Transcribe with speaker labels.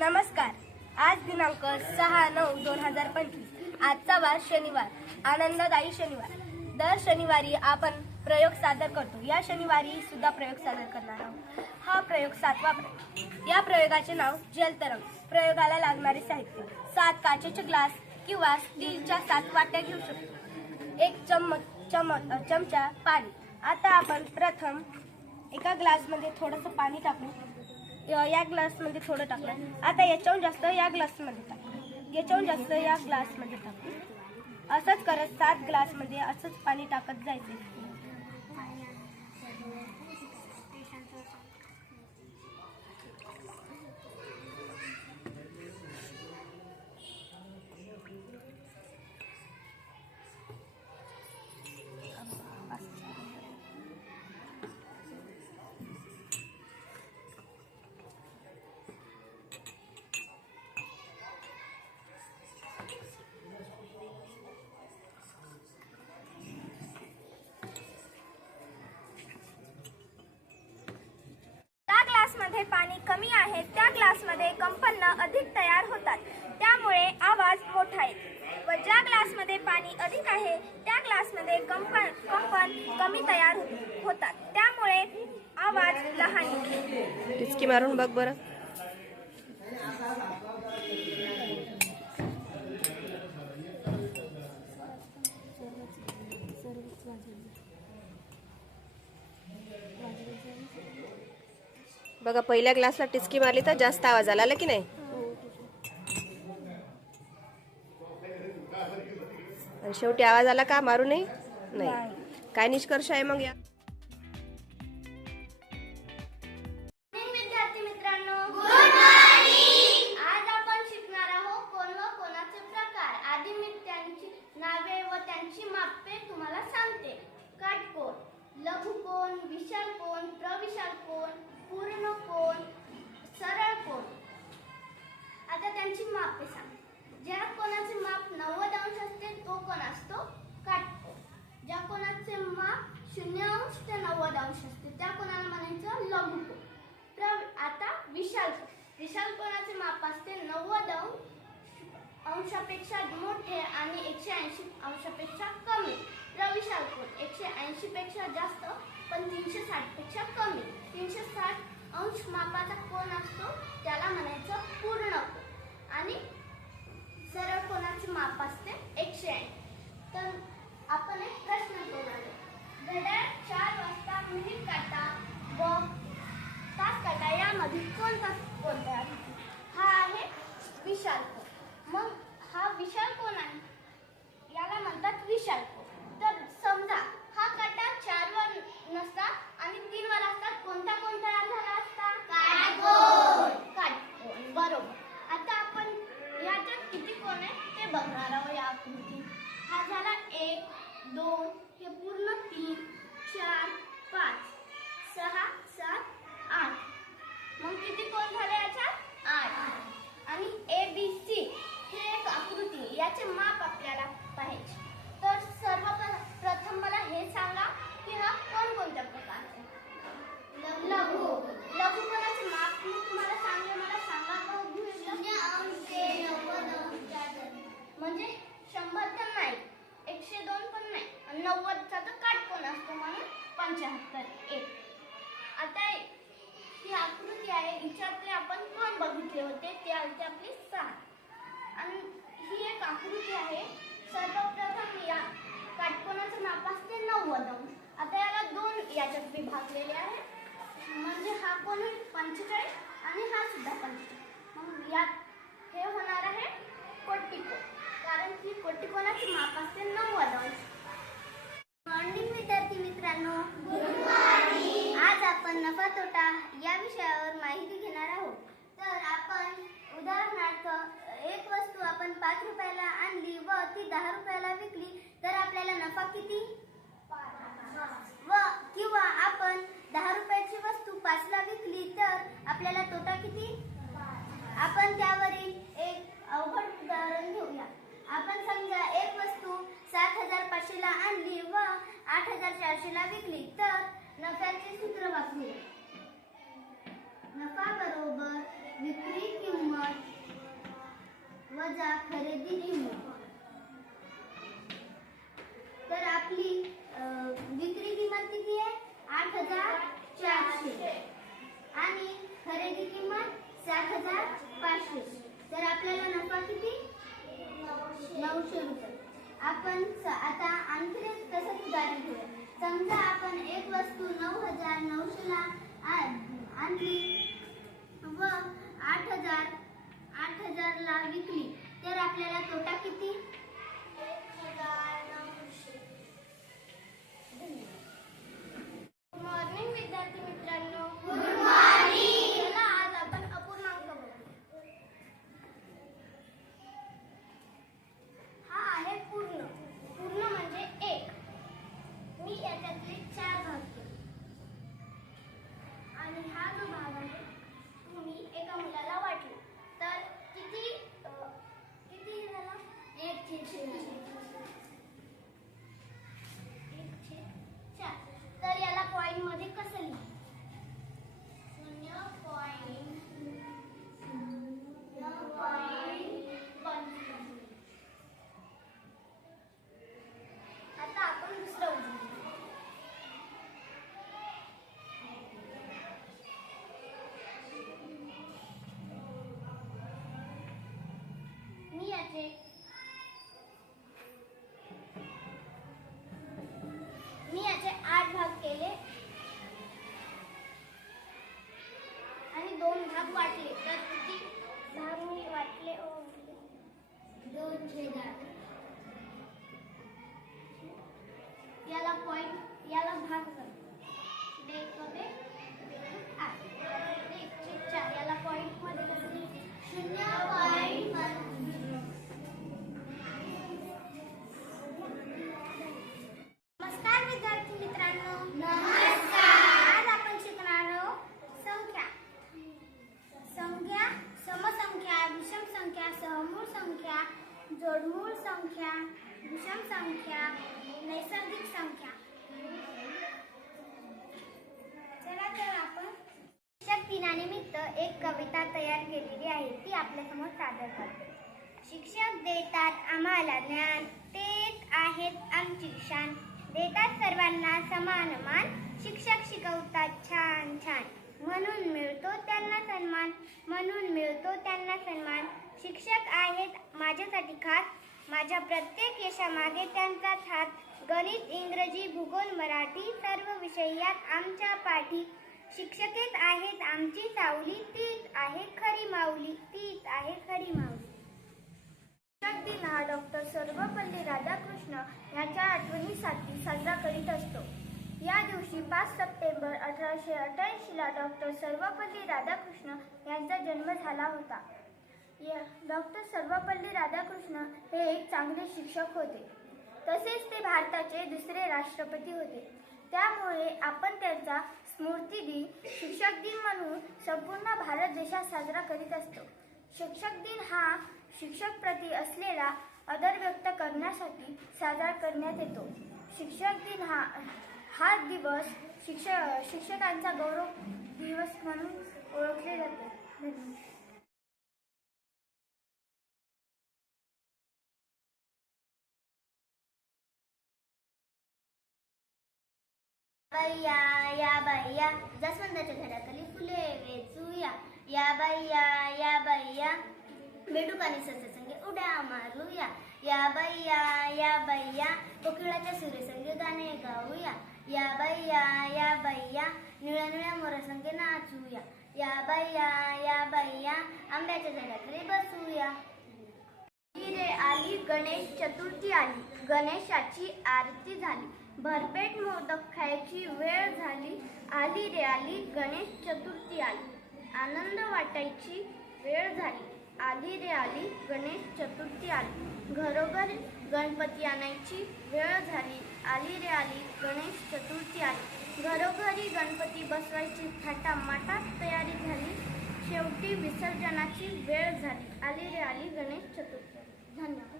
Speaker 1: नमस्कार. आज दिनांक सहा नऊ दोन हजार पंचवीस. आजचा वार शनिवार. आनंददायी शनिवार. दर शनिवारी आपण प्रयोग सादर करतो. या शनिवारी सुद्धा प्रयोग सादर करणार आहोत. हा प्रयोग सातवा प्रयोग या प्रयोगाचे नाव जलतरंग प्रयोगाला लागणारे साहित्य. सात काचेचे ग्लास किंवा स्टीलच्या सात वाट्या घेऊ शकतो. एक चम्मच चम चमचा पाणी. आता आपण प्रथम एका ग्लासमध्ये थोडंसं पाणी टाकू. या ग्लासमध्ये थोडं टाकलं. आता याच्याहून जास्त या ग्लासमध्ये टाकलं याच्याहून जास्त या ग्लासमध्ये टाकलं असंच करत सात ग्लासमध्ये असंच पाणी टाकत जायचं.
Speaker 2: कमी आहे त्या ग्लासमध्ये कंपन अधिक तयार होतात. त्यामुळे आवाज मोठा येतो. व ज्या ग्लासमध्ये पाणी अधिक आहे त्या ग्लासमध्ये कंपन कंपन कमी तयार होतात. त्यामुळे आवाज लहान येतो.
Speaker 3: टिचकी मारून बघ बरं. बघा पहिल्या ग्लासला टिचकी मारली तर जास्त आवाज आला की नाही? आणि शेवटी आवाज आला का? मारू नये? नाही. काय निष्कर्ष आहे मग या?
Speaker 2: विद्यार्थी मित्रांनो. गुड मॉर्निंग आज आपण शिकणार आहोत कोण व कोणाचे प्रकार. आधी मी त्यांची नावे व त्यांची मापे तुम्हाला सांगते. काटकोन लघुकोन विशाल कोण प्रविशाल कोण पूर्ण कोण? सरळ कोण? आता त्यांची मापे सांग. ज्या कोणाचे माप नव्वद अंश असते तो कोण असतो? काटकोण ज्या कोणाचे माप शून्य अंश ते नव्वद अंश असते त्या कोणाला म्हणायचं? लघुकोण तर आता विशाल. विशाल कोणाचे माप असते? नव्वद अंश अंशापेक्षा मोठे आणि एकशे ऐंशी अंशापेक्षा कमी. प्रविशाल कोण? एकशे ऐंशी पेक्षा जास्त पण तीनशे साठपेक्षा कमी. अंश मापाचा कोण असतो त्याला म्हणायचं पूर्ण कोण आणि सरळ कोणाचे माप असते एकशे ऐंशी. तर आपण एक प्रश्न करूया. घड्याळ चार वाजता मिनिट काटा व तास काटा यामध्ये कोणता कोणता हा आहे विशाल कोण मग हा विशाल कोण आहे याला म्हणतात विशाल कोण तर समजा हा काटा चार वर नसता आणि तीन वर असतात कोणता कोण तयार झाला असता काटकोन काटकोन बरोबर आता आपण याच्यात किती कोण आहे ते बघणार आहोत या आकृतीत हा झाला एक दोन हे पूर्ण तीन चार पाच सहा सात आठ. मग किती कोण झाले याच्यात? आठ. आणि ए बी सी हे एक आकृती. याचे माप आपल्याला पाहिजे तर सर्वप्रथम मला हे सांगा की हा कोण कोणत्या प्रकारचा आहे? लघु लघु कोणाचे माप मी तुम्हाला सांगले मला सांगा बघू म्हणजे शंभर तर नाही एकशे दोन पण नाही आणि नव्वदचा तर काटकोन असतो म्हणून पंच्याहत्तर एक. आता ही आकृती आहे हिच्यातले आपण कोण बघितले होते? ते आलते आपली सात आणि ही एक आकृती आहे सर्वप्रथम या काटकोणाचं माप असते नव्वद अंश. आता याला दोन याच्यात विभागलेले आहे म्हणजे हा कोण होईल? पंचेचाळीस आणि हा सुद्धा पंचेचाळीस. मग यात हे होणार आहे कोटिकोन. कारण की कोटिकोनाचे माप असते नव्वद अंश. मॉर्निंग विद्यार्थी मित्रांनो नफा तोटा या विषयावर माहिती घेणार आहोत. तर आपण उदाहरणार्थ एक वस्तू आपण पाच रुपयाला आणली व ती दहा रुपयाला विकली तर आपल्याला नफा किती? व किंवा आपण दहा रुपयाची वस्तू पाचला विकली तर आपल्याला तोटा किती? आपण त्यावरील एक अवघड उदाहरण घेऊया. आपण समजा एक वस्तू सात हजार पाचशेला आणली व आठ हजार चारशेला विकली तर नफ्याचे सूत्र वापरूया नफा बरोबर विक्री किंमत वजा खरेदी किंमत. तर आपली विक्री किंमत किती आहे? आठ हजार चारशे. आणि खरेदी किंमत सात हजार पाचशे. तर आपल्याला नफा किती? नऊशे रुपये. आपण आता आणखी एक तसंच उदाहरण घेऊया? समजा आपण एक वस्तू नऊ हजार नऊशे ला आणली व आठ हजार आठ हजार ला विकली तर आपल्याला तोटा किती गुड मॉर्निंग विद्यार्थी मित्रांनो गुड मॉर्निंग चला आज आपण अपूर्णांक बघू हा आहे पूर्ण पूर्ण म्हणजे एक मी याच्यातले चार भाग केले आणि हा जो भाग आहे तो मी एका मुलाला वाटला तर किती अं, किती हे झाला एक छेद चार. एक छेद चार तर याला पॉइंटमध्ये कसं लिहायचं शून्य पॉइंट शून्य पॉइंट पंचवीस आता आपण दुसरं उदाहरण घेऊ. मी याचे मी याचे आठ भाग केले आणि दोन भाग वाटले तर किती भाग मी वाटले? ओ, दोन छेदात याला पॉइंट याला भाग कर. एक चार. याला पॉइंटमध्ये शून्य एक कविता तयार केलेली आहे. ती आपल्यासमोर सादर करते. शिक्षक देतात आम्हाला ज्ञान. तेच आहेत आमची शान. देतात सर्वांना समान मान. शिक्षक शिकवतात छान छान. म्हणून मिळतो त्यांना सन्मान. म्हणून मिळतो त्यांना सन्मान. शिक्षक आहेत माझ्यासाठी खास. माझ्या प्रत्येक यशामागे त्यांचाच हात. गणित इंग्रजी भूगोल मराठी सर्व विषयात आमच्या पाठी. शिक्षकेच आहेत आमची सावली. ती आहे खरी माऊली तीच आहे खरी माऊली. शिक्षक दिन हा डॉक्टर सर्वपल्ली राधाकृष्ण यांच्या आठवणीसाठी साजरा करीत असतो. या दिवशी पाच सप्टेंबर अठराशे अठ्याऐंशीला डॉक्टर सर्वपल्ली राधाकृष्ण यांचा जन्म झाला होता. या डॉक्टर सर्वपल्ली राधाकृष्ण हे एक चांगले शिक्षक होते. तसेच ते भारताचे दुसरे राष्ट्रपती होते. त्यामुळे आपण त्यांचा स्मृती दिन शिक्षक दिन म्हणून संपूर्ण भारत देशात साजरा करीत असतो. शिक्षक दिन हा शिक्षक प्रती असलेला आदर व्यक्त करण्यासाठी साजरा करण्यात येतो. शिक्षक दिन हा हा दिवस शिक्षक शिक्षकांचा गौरव दिवस म्हणून ओळखले जाते. धन्यवाद. बैया या बैया. जास्वंदाच्या घराखाली फुले वेचूया. या बैया या बैया. आणि ससंगे उड्या मारूया. या बैया या बैया. कोकिळाच्या सूर्यसंगे गाणे गाऊया. या बैया या बैया. निळ्या निळ्या मोरासंगे नाचूया. या बैया या बैया. आंब्याच्या झाडाखाली बसूया. रे आली गणेश चतुर्थी आली. गणेशाची आरती झाली. भरपेट मोदक खायची वेळ झाली. आली रे आली गणेश चतुर्थी आली. आनंद वाटायची वेळ झाली. आली रे आली गणेश चतुर्थी आली. घरोघर गणपती आणायची वेळ झाली. आली रे आली गणेश चतुर्थी आली. घरोघरी गणपती बसवायची थाटामाटात तयारी झाली. शेवटी विसर्जनाची वेळ झाली. आली रे आली गणेश चतुर्थी धन्यवाद.